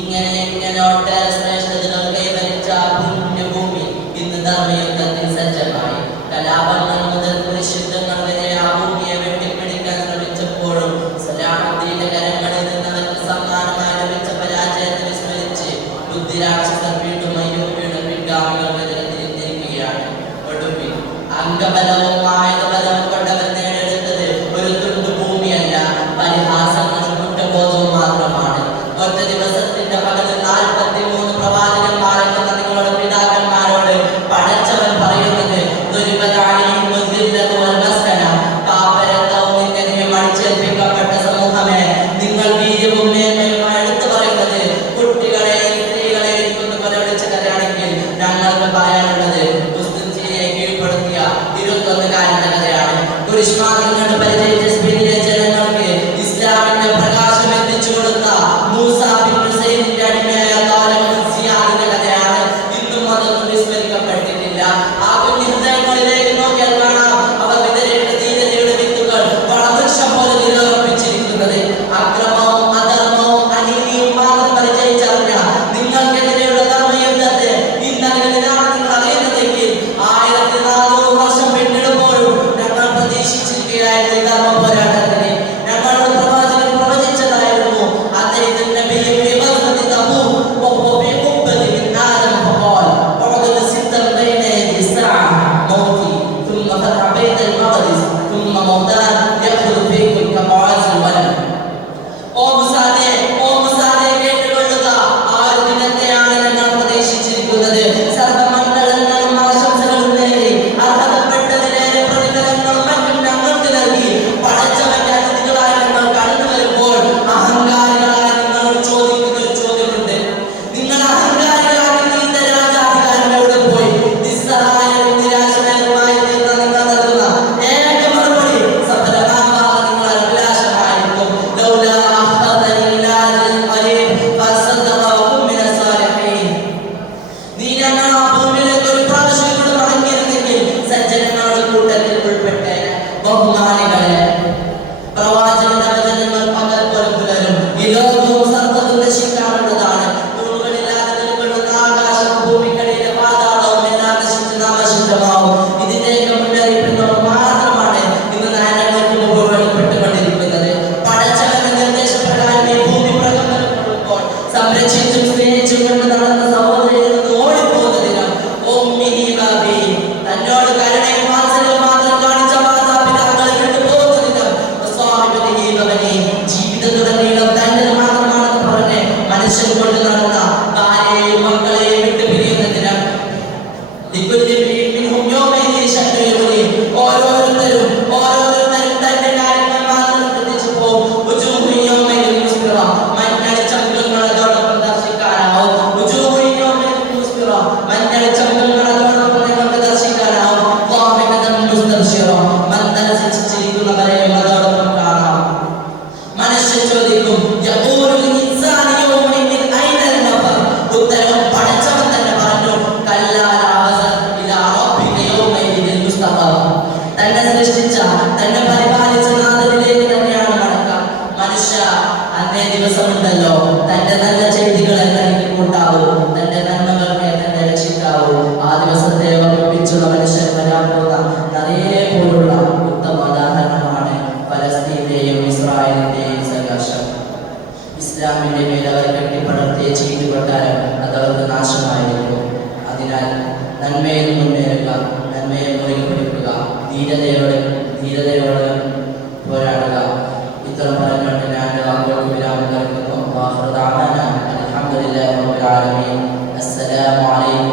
ഇങ്ങനെ ഒട്ടേറെ ശ്രേഷ്ഠതകൾ കൈവരിച്ച പുണ്യഭൂമി ഇന്ന് ധർമ്മയുദ്ധത്തിൽ സജ്ജമായി. കലാപങ്ങൾ മുതൽ പരിശുദ്ധങ്ങൾ വരെ ആ ഭൂമിയെ വെട്ടിപ്പിടിക്കാൻ ശ്രമിച്ചപ്പോഴും സലാഹുദ്ദീന്റെ കരങ്ങളിൽ നിന്ന് അവർക്ക് സമ്മാനമായി ലഭിച്ച പരാജയത്തെ വിസ്മരിച്ച് ബുദ്ധിരാക്ഷസർ വീണ്ടും അയ്യൂബിയുടെ പിൻഗാമികൾക്കെതിരെ തിരിഞ്ഞിരിക്കുകയാണ്. ഒടുവിൽ അംഗബലവും ആയുധബലവും കൊണ്ടവർ നേടിയെടുത്തത് ഒരു തുണ്ടു ഭൂമിയല്ല, പരിഹാസങ്ങളും കുറ്റബോധവും മാത്രമാണ്. ഒറ്റ ദിവസത്തിന്റെ പകലിൽ 43 പ്രവാചകന്മാരെ കൊന്ന നിങ്ങളുടെ പിതാക്കന്മാരോട് പടച്ചവൻ പറയുന്നത് അടിച്ചേൽപ്പിക്കപ്പെട്ട സമൂഹമേ, നിങ്ങൾ വീര്യവും മേന്മയുമായി എടുത്തു പറയുന്നത് കുട്ടികളെയും സ്ത്രീകളെയും കൊണ്ട് കൊലവിളിച്ച കഥയാണെങ്കിൽ ഞങ്ങൾക്ക് പറയാനുള്ളത് മുസ്ലിംസിനെ കീഴ്പ്പെടുത്തിയ 21 കഥയാണ്. കുരിശ്മാർഗം കൊണ്ട് പരിചയിച്ച സ്പെയിനിലെ ജനങ്ങൾക്ക് ഇസ്ലാമിന്റെ പ്രകാശം എത്തിച്ചു കൊടുത്ത മൂസ ബിൻ ഹുസൈനിന്റെ അടിമയായ സിയാദിന്റെ കഥയാണ്. ഇന്നും അതൊന്നും വിസ്മരിക്കപ്പെട്ടിട്ടില്ല. ആ കുഞ്ഞുഹൃദയങ്ങളിലേക്ക് നോക്കിയാൽ കാണാം അവർ വിതരേണ്ട ധീരതയുടെ വിത്തുകൾ വളവൃക്ഷം പോലെ നിലയുറപ്പിച്ചിരിക്കുന്നത്. അക്രമവും അധർമ്മവും അനീതിയും മാത്രം പരിചയിച്ചറിഞ്ഞ നിങ്ങൾക്കെതിരെയുള്ള ധർമ്മയുദ്ധത്തെ ഇന്നലെയാണ് നിങ്ങൾ അറിയുന്നതെങ്കിൽ 1400 വർഷം പിന്നിടുമ്പോഴും ഞങ്ങൾ പ്രതീക്ഷിച്ചിരിക്കുകയായിരുന്നു ഈ ധർമ്മ പോരാട്ടത്തിന്. ഞങ്ങളുടെ പ്രവാചകൻ പ്രവചിച്ചതായിരുന്നു അദ്ദേഹത്തിന്റെ ദിവസമുണ്ടല്ലോ തന്റെ നല്ല ചെയ്തികളെ തനിക്ക് കൂട്ടാവൂ, തന്റെ നന്മകൾക്ക് തന്നെ രക്ഷിക്കാവൂ. ആ ദിവസത്തെ ഓർമ്മിപ്പിച്ചുള്ള മനുഷ്യൻ വരാൻ പോകുന്ന നിറയെ പോലുള്ള ഉത്തമ ഉദാഹരണമാണ് ഫലസ്തീന്റെയും ഇസ്രായേലിന്റെയും സംഘർഷം. ഇസ്ലാമിന്റെ മേൽ അവർ കെട്ടിപ്പടർത്തിയ ചെയ്തി കൊട്ടാരം അതവർക്ക് നാശമായിരിക്കും. അതിനാൽ നന്മയിൽ മുന്നേറുക, നന്മയെ മുറുകെ പിടിക്കുക, ധീരതയോടെ പോരാടുക. ഇത്തരം പറഞ്ഞുകൊണ്ട് ഞാൻ വാക്കുകൾക്ക് വിരാമം നൽകുന്നു. അൽഹംദുലില്ലാഹി റബ്ബിൽ ആലമീൻ. അസ്സലാമു അലൈക്കും.